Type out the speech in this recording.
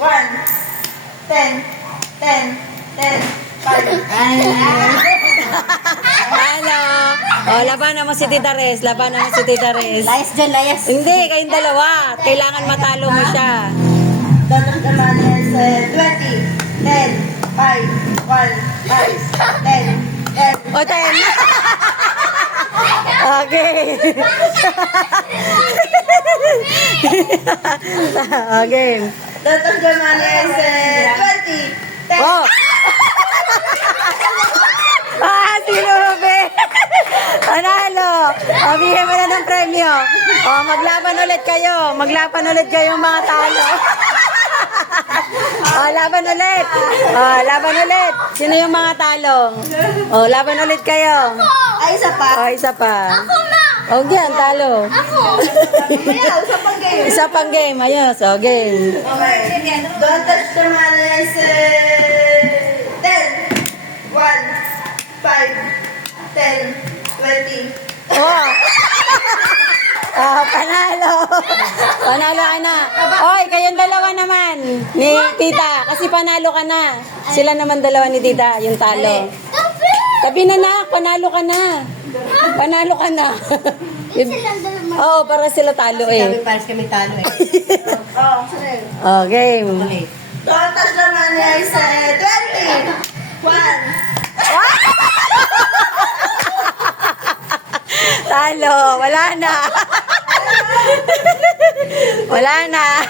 10, 10, 10, 5. Ano? O, labanan mo si Tita Res. Labanan mo si Tita Res. Layas dyan, layas. Hindi, kayong dalawa. Kailangan matalo mo siya. Dapat naman is 20, 10, 5, 1, 5, 10, 10. O, 10. Okay. Okay. Dapat naman is 20, 10. Oh! Si Ruby! Panalo! O, bigyan mo na ng premyo. O, maglaban ulit kayo. Maglaban ulit kayo mga talo. O, laban ulit. O, laban ulit. Sino yung mga talo? O, laban ulit kayo. Ay, isa pa. O, isa pa. O, yan, talo. Mamaya, isa pang game. Isa pang game. Ayos, o, game. Okay. Dapat naman is 10, 1, 5, 10, 20. Oh! Oh, panalo. Panalo ka na. Oy, kayong dalawa naman ni Tita. Kasi panalo ka na. Sila naman dalawa ni Tita, yung talo. Sabi na na, panalo ka na. Panalo ka na. Oo, para sila talo eh. Pares kami talo eh. Oo, sorry. Oh, game. Dapat naman is 20, 1. Talo, wala na. Wala na.